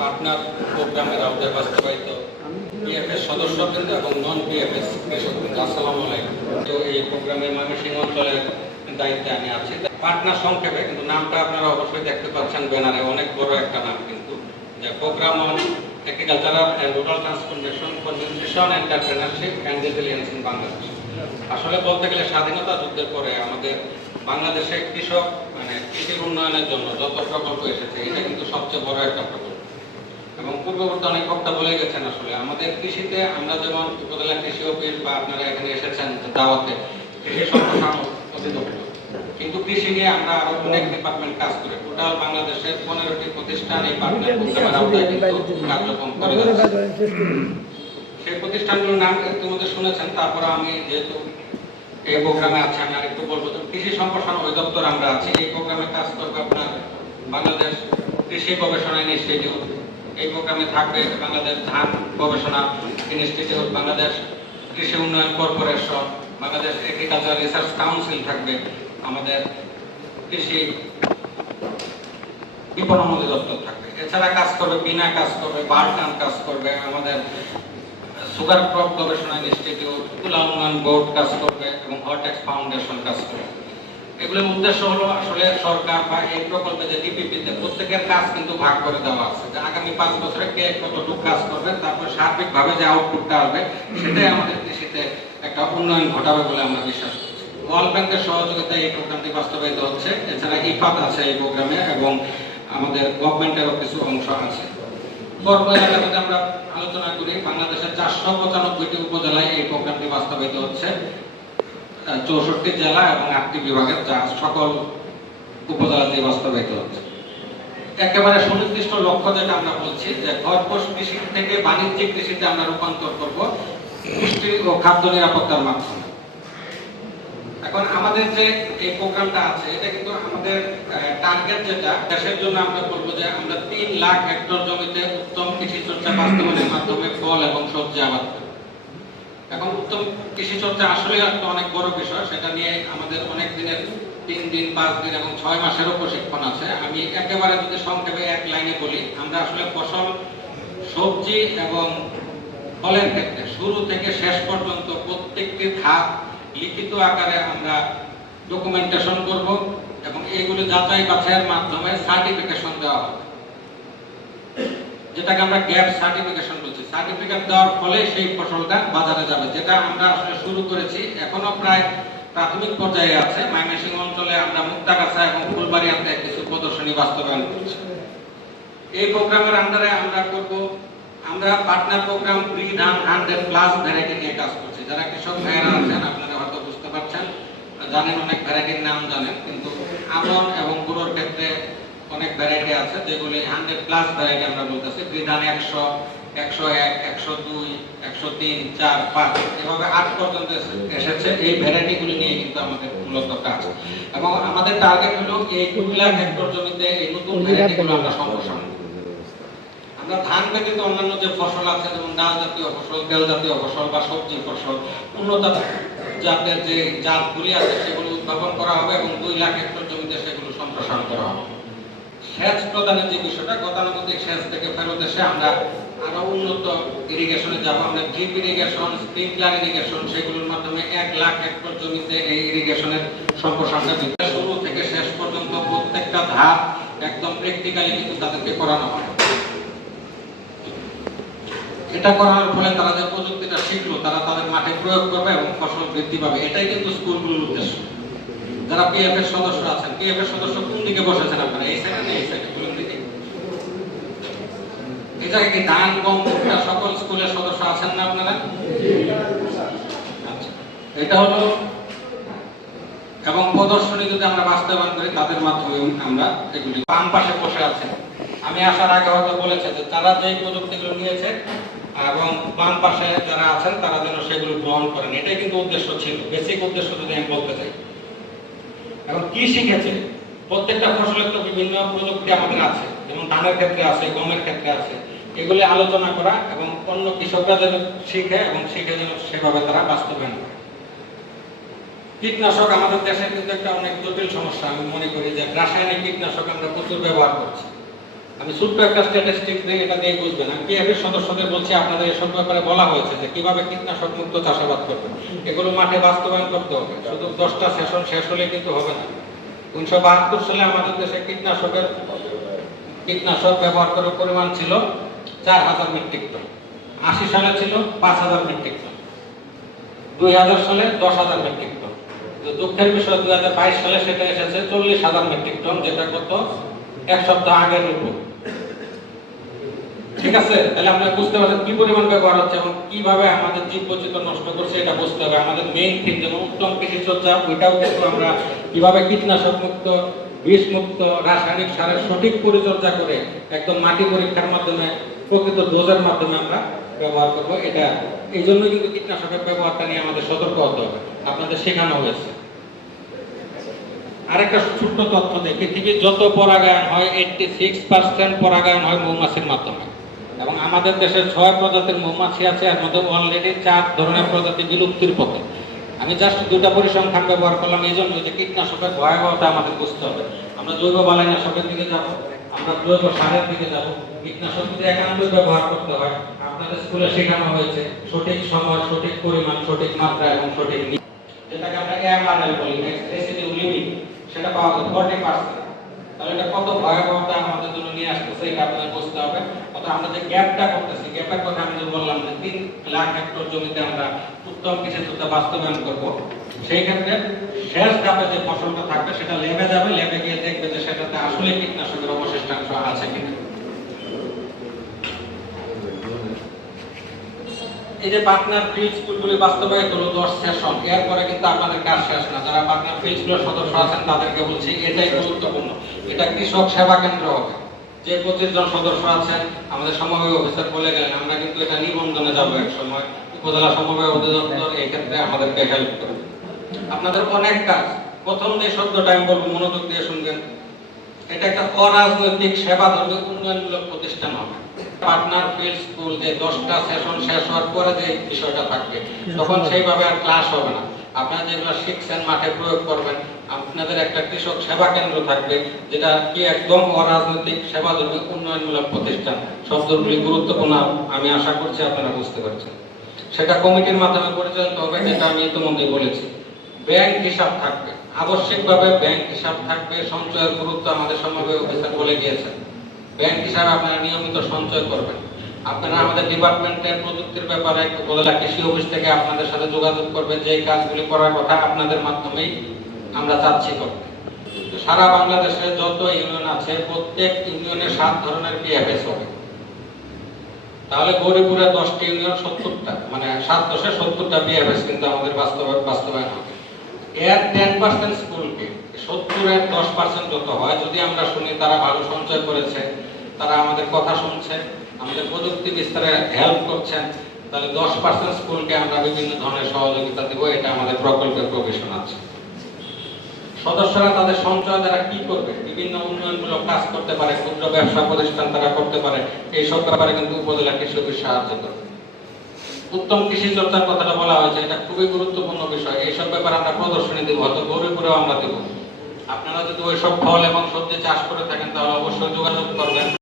Partner প্রোগ্রামের আওতায় বাস্তবায়িত পিএফএস সদস্যবৃন্দ এবং নন পিএফএস কৃষকবৃন্দ, আসসালামু আলাইকুম। তো এই প্রোগ্রামের ময়মনসিংহ অঞ্চলের দায়িত্বে আমি আছি। পার্টনার সংক্ষেপে, কিন্তু নামটা আপনারা অবশ্যই দেখতে পাচ্ছেন ব্যানারে, অনেক বড় একটা নাম কিন্তু। যে programme on agricultural and rural transformation for nutrition entrepreneurship and resilience in Bangladesh আসলে বলতে গেলে স্বাধীনতা যুদ্ধের পরে আমাদের বাংলাদেশে কৃষক মানে কৃষির উন্নয়নের জন্য যত প্রকল্প এসেছে, এটা কিন্তু সবচেয়ে বড় একটা প্রকল্প। এবং পূর্ববর্তী অনেক বক্তা বলে গেছেন আসলে, আমাদের কৃষিতে আমরা যেমন উপজেলা কৃষি অফিস বা আপনারা এখানে এসেছেন দাওয়াতে, কৃষি সম্প্রসারণ কিন্তু কৃষি নিয়ে আমরা আরও অনেক ডিপার্টমেন্ট কাজ করে, টোটাল বাংলাদেশের পনেরোটি প্রতিষ্ঠান এই কার্যক্রম করে সেই প্রতিষ্ঠানগুলোর নাম ইতিমধ্যে শুনেছেন, তারপরে আমি যেহেতু এই প্রোগ্রামে আছি, আমি আরেকটু বলব কৃষি সম্প্রসারণ অধিদপ্তর আমরা আছি, এই প্রোগ্রামে কাজ করবে আপনার বাংলাদেশ কৃষি গবেষণা ইনস্টিটিউট এই প্রোগ্রামে থাকবে বাংলাদেশ ধান গবেষণা ইনস্টিটিউট, বাংলাদেশ কৃষি উন্নয়ন Corporation, Bangladesh Agriculture Research Council থাকবে, আমাদের কৃষি বিপণন অধিদপ্তর থাকবে। এছাড়া কাজ করবে, বিনা কাজ করবে বারটান কাজ করবে, আমাদের সুগার ক্রপ গবেষণা ইনস্টিটিউট তুলা উন্নয়ন বোর্ড কাজ করবে এবং হরটেক্স ফাউন্ডেশন কাজ করবে। এগুলোর উদ্দেশ্য হলো আসলে সরকার বা এই প্রকল্পে যে ডিপিপিতে প্রত্যেকের কাজ কিন্তু ভাগ করে দেওয়া আছে। যে আগামী পাঁচ বছরে কে কতটুকু কাজ করবে, তারপর সার্বিকভাবে যে আউটপুটটা আসবে, সেটাই আমাদের কৃষিতে একটা উন্নয়ন ঘটাবে বলে আমরা বিশ্বাস করছি। ওয়ার্ল্ড ব্যাংকের সহযোগিতায় এই প্রোগ্রামটি বাস্তবায়িত হচ্ছে। এছাড়া ইফাত আছে এই প্রোগ্রামে এবং আমাদের গভর্নমেন্টেরও কিছু অংশ আছে। এলাকা আমরা আলোচনা করি, বাংলাদেশের চারশো পঁচানব্বইটি উপজেলায় এই প্রোগ্রামটি বাস্তবায়িত হচ্ছে। চৌষট্টি জেলা এবং আটটি বিভাগের সকল উপজেলাতে বাস্তবায়িত হচ্ছে। একেবারে সুনির্দিষ্ট লক্ষ্য যেটা আমরা বলছি যে খরপোষ কৃষি থেকে বাণিজ্যিক কৃষিতে আমরা রূপান্তর করব পুষ্টি ও খাদ্য নিরাপত্তার মাধ্যমে। এখন আমাদের যে এই প্রোগ্রামটা আছে, এটা কিন্তু আমাদের টার্গেট যেটা, দেশের জন্য আমরা বলব যে আমরা তিন লাখ হেক্টর জমিতে উত্তম কৃষি চর্চা বাস্তবায়নের মাধ্যমে ফল এবং সবজি আবাদ করি এখন উত্তম কৃষি চর্চা আসলে একটা অনেক বড় বিষয়, সেটা নিয়ে আমাদের অনেক দিনের, তিন দিন, পাঁচ দিন এবং ছয় মাসেরও প্রশিক্ষণ আছে। আমি একেবারে যদি সংক্ষেপে এক লাইনে বলি, আমরা আসলে ফসল, সবজি এবং ফলের ক্ষেত্রে শুরু থেকে শেষ পর্যন্ত প্রত্যেকটি ধাপ লিখিত আকারে আমরা ডকুমেন্টেশন করব এবং এগুলো যাচাই বাছাইয়ের মাধ্যমে সার্টিফিকেশন দেওয়া হবে। যেটাকে আমরা গ্যাপ সার্টিফিকেশন বলছি। সার্টিফিকেট দেওয়ার ফলে সেই ফসলটা বাজারে যাবে, যেটা আমরা আসলে শুরু করেছি, এখনও প্রায় প্রাথমিক পর্যায়ে আছে। ময়মনসিংহ অঞ্চলে আমরা মুক্তাগাছা এবং ফুলবাড়িয়াতে কিছু প্রদর্শনী বাস্তবায়ন করছি। এই প্রোগ্রামের আন্ডারে আমরা করব, আমরা পার্টনার প্রোগ্রাম প্রি ধান হান্ড্রেড প্লাস ভ্যারাইটি নিয়ে কাজ করছি। যারা কৃষক ভাইয়েরা আছেন, আপনারা হয়তো বুঝতে পারছেন, জানেন অনেক ভ্যারাইটির নাম জানেন, কিন্তু আমন এবং গুঁড়োর ক্ষেত্রে অনেক ভ্যারাইটি আছে যেগুলি হান্ড্রেড প্লাস ভ্যারাইটি আমরা বলতেছি। বিধান একশো একশো এক একশো দুই একশো তিন চার পাঁচ এভাবে আট পর্যন্ত এসেছে। এই ভ্যারাইটিগুলি নিয়ে কিন্তু আমাদের মূলত কাজ। এবং আমাদের টার্গেট হলো এই দুই লাখ হেক্টর জমিতে এই নতুন ভ্যারাইটিগুলো আমরা সম্প্রসারণ আমরা ধান ব্যতীত অন্যান্য যে ফসল আছে যেমন ডাল জাতীয় ফসল তেল জাতীয় ফসল বা সবজি ফসল উন্নত জাতের যে জাতগুলি আছে সেগুলো উদ্ভাবন করা হবে এবং দুই লাখ হেক্টর জমিতে সেগুলো সম্প্রসারণ করা হবে। সেচ প্রদানের যে বিষয়টা, গতানুগতিক সেচ থেকে ফেরত এসে আমরা আরও উন্নত ইরিগেশনে যাব। আমরা ড্রিপ ইরিগেশন স্প্রিংকলার ইরিগেশন সেগুলোর মাধ্যমে এক লাখ হেক্টর জমিতে এই ইরিগেশনের সম্প্রসারণটা দিতে শুরু থেকে শেষ পর্যন্ত প্রত্যেকটা ধাপ একদম প্র্যাকটিক্যালি কিন্তু তাদেরকে করানো হয়। এটা করার ফলে তারা যে প্রযুক্তিটা শিখলো, তারা তাদের মাঠে প্রয়োগ করবে এবং ফসল বৃদ্ধি পাবে। এটাই কিন্তু স্কুলগুলোর উদ্দেশ্য। যারা পিএফ এর সদস্য আছেন পিএফ এর সদস্য কোন দিকে বসেছেন আপনারা? এই সাইডে এই সাইডে বলুন দিকে এই জায়গায় কি ধান গম, ভুট্টা সকল স্কুলের সদস্য আছেন না আপনারা? আচ্ছা। এটা হলো, এবং প্রদর্শনী যদি আমরা বাস্তবায়ন করি, তাদের মাধ্যমে আমরা এগুলি বাম পাশে বসে আছেন আমি আসার আগে হয়তো বলেছে যে তারা যে প্রযুক্তিগুলো নিয়েছে, এবং বাম পাশে যারা আছেন, তারা যেন সেগুলো গ্রহণ করেন। এটাই কিন্তু উদ্দেশ্য ছিল। বেসিক উদ্দেশ্য যদি আমি বলতে চাই। এখন কি শিখেছে? প্রত্যেকটা ফসলের তো বিভিন্ন প্রযুক্তি আমাদের আছে, যেমন ধানের ক্ষেত্রে আছে, গমের ক্ষেত্রে আছে। এগুলি আলোচনা করা এবং অন্য কৃষকরা যেন শিখে এবং শিখে যেন সেভাবে তারা বাস্তবায়ন করে। কীটনাশক আমাদের দেশে কিন্তু একটা অনেক জটিল সমস্যা, আমি মনে করি যে রাসায়নিক কীটনাশক আমরা প্রচুর ব্যবহার করছি। আমি ছোট্ট একটা স্ট্যাটিস্টিক দিয়ে এটা দিয়ে বুঝবেন। আমি পিএফের সদস্যদের বলছি, আপনাদের এসব ব্যাপারে বলা হয়েছে যে কীভাবে কীটনাশক মুক্ত চাষাবাদ করবেন। এগুলো মাঠে বাস্তবায়ন করতে হবে। শুধু দশটা সেশন শেষ হলে কিন্তু হবে না। উনিশশো বাহাত্তর সালে আমাদের দেশে কীটনাশকের কীটনাশক ব্যবহার করার পরিমাণ ছিল চার হাজার মেট্রিক টন। আশি সালে ছিল পাঁচ হাজার মেট্রিক টন। দুই হাজার সালে দশ হাজার মেট্রিক টন। দুঃখের বিষয়, দুই হাজার বাইশ সালে সেটা এসেছে চল্লিশ হাজার মেট্রিক টন, যেটা কত এক সপ্তাহ আগের উপর ঠিক আছে? তাহলে আমরা বুঝতে পারছেন কি পরিমাণ ব্যবহার হচ্ছে এবং কীভাবে আমাদের জীব বৈচিত্র্য নষ্ট করছে, এটা বুঝতে হবে। আমাদের মেইন থিম যেমন উত্তম কৃষি চর্চা, ওইটাও কিন্তু আমরা কীভাবে কীটনাশক মুক্ত, বিষ মুক্ত, রাসায়নিক সারের সঠিক পরিচর্যা করে একদম মাটি পরীক্ষার মাধ্যমে, প্রকৃত ডোজের মাধ্যমে আমরা ব্যবহার করব, এটা এই জন্য কিন্তু কীটনাশকের ব্যবহারটা নিয়ে আমাদের সতর্ক হতে হবে। আপনাদের শেখানো হয়েছে। আরেকটা ছোট্ট তথ্য দেয় পৃথিবীর যত পরাগায়ন হয় এইটটি সিক্স পার্সেন্ট পরাগায়ন হয় মৌমাছির মাধ্যমে। এবং আমাদের দেশে ছয় প্রজাতির মৌমাছি আছে, এর মধ্যে অলরেডি চার ধরনের প্রজাতি বিলুপ্তির পথে। আমি জাস্ট দুটা পরিসংখ্যান ব্যবহার করলাম, এই জন্য যে কীটনাশকের ভয়াবহতা আমাদের বুঝতে হবে। আমরা জৈব বালাইনাশকের দিকে যাব, আমরা জৈব সারের দিকে যাব। কীটনাশক যদি একান্তই ব্যবহার করতে হয়। আপনাদের স্কুলে শেখানো হয়েছে, সঠিক সময়, সঠিক পরিমাণ, সঠিক মাত্রা এবং সঠিক যেটাকে আমরা এমআরএল বলি রেসিডিউ লিমিট সেটা পাওয়া যায় ফর্টি পার্সেন্ট তাহলে এটা কত ভয়াবহতা আমাদের জন্য নিয়ে আসতেছে এটা আপনাদের বুঝতে হবে। অর্থাৎ আমরা যে গ্যাপটা করতেছি, গ্যাপের কথা আমি যে বললাম যে তিন লাখ হেক্টর জমিতে আমরা উত্তম কৃষি যুদ্ধ বাস্তবায়ন করব, সেই ক্ষেত্রে শেষ ধাপে যে ফসলটা থাকবে সেটা লেবে যাবে, লেবে গিয়ে দেখবে যে সেটাতে আসলে কীটনাশকের অবশিষ্টাংশ আছে কিনা। এই যে পার্টনার ফিল্ড স্কুলগুলি বাস্তবায়িত হলো দশ সেশন এরপরে কিন্তু আপনাদের কাজ শেষ না। যারা পার্টনার ফিল্ড স্কুলের সদস্য আছেন তাদেরকে বলছি, এটাই গুরুত্বপূর্ণ। এটা কৃষক সেবা কেন্দ্র হবে। যে পঁচিশ জন সদস্য আছেন, আমাদের সমবায় অফিসার বলে গেলেন, আমরা কিন্তু এটা নিবন্ধনে যাব এক সময়। উপজেলা সমবায় অধিদপ্তর এই ক্ষেত্রে আমাদেরকে হেল্প করবে। আপনাদের অনেক কাজ। প্রথম যে শব্দটা আমি বলব, মনোযোগ দিয়ে শুনবেন। এটা একটা অরাজনৈতিক সেবা ধর্মী উন্নয়নমূলক প্রতিষ্ঠান হবে। পার্টনার ফিল্ড স্কুল যে দশটা সেশন শেষ হওয়ার পরে যে বিষয়টা থাকবে, তখন সেইভাবে আর ক্লাস হবে না। আপনারা যেগুলো শিখছেন, মাঠে প্রয়োগ করবেন, আপনাদের একটা কৃষক সেবা কেন্দ্র থাকবে, যেটা কি একদম অরাজনৈতিক সেবা ধর্মী উন্নয়নমূলক প্রতিষ্ঠান। শব্দগুলি গুরুত্বপূর্ণ, আমি আশা করছি আপনারা বুঝতে পারছেন। সেটা কমিটির মাধ্যমে পরিচালিত হবে, যেটা আমি ইতিমধ্যে বলেছি। ব্যাংক হিসাব থাকবে। আবশ্যিকভাবে ব্যাংক হিসাব থাকবে, সঞ্চয়ের গুরুত্ব আমাদের সমবায় বলে গিয়েছেন ব্যাংক হিসাব আপনারা নিয়মিত সঞ্চয় করবেন। আপনারা আমাদের ডিপার্টমেন্টের প্রযুক্তির ব্যাপারে উপজেলা কৃষি অফিস থেকে আপনাদের সাথে যোগাযোগ করবে, যে কাজগুলি করার কথা আপনাদের মাধ্যমেই আমরা চাচ্ছি করতে। সারা বাংলাদেশে যত ইউনিয়ন আছে, প্রত্যেক ইউনিয়নে সাত ধরনের পিএফএস হবে। তাহলে গৌরীপুরে দশটি ইউনিয়ন সত্তরটা মানে সাত দশে সত্তরটা পিএফএস কিন্তু আমাদের বাস্তবায়ন বাস্তবায়ন হবে। এর টেন পার্সেন্ট স্কুলকে সত্তরের দশ পার্সেন্ট যত হয়, যদি আমরা শুনি তারা ভালো সঞ্চয় করেছে, তারা আমাদের কথা শুনছে আমাদের প্রযুক্তি বিস্তারে হেল্প করছেন, তাহলে দশ পার্সেন্ট স্কুলকে আমরা বিভিন্ন ধরনের সহযোগিতা দেবো, এটা আমাদের প্রকল্পের প্রভিশন আছে। সদস্যরা তাদের সঞ্চয় দ্বারা কি করবে? বিভিন্ন উন্নয়নমূলক কাজ করতে পারে, ক্ষুদ্র ব্যবসা প্রতিষ্ঠান তারা করতে পারে, এইসব ব্যাপারে কিন্তু উপজেলা কৃষি অফিস সাহায্য করবে। উত্তম কৃষি চর্চার কথাটা বলা হয়েছে, এটা খুবই গুরুত্বপূর্ণ বিষয়, এইসব ব্যাপারে আমরা প্রদর্শনী দেবো, হয়তো গৌরীপুরেও আমরা দেবো। আপনারা যদি ওইসব ফল এবং সবজি চাষ করে থাকেন, তাহলে অবশ্যই যোগাযোগ করবেন।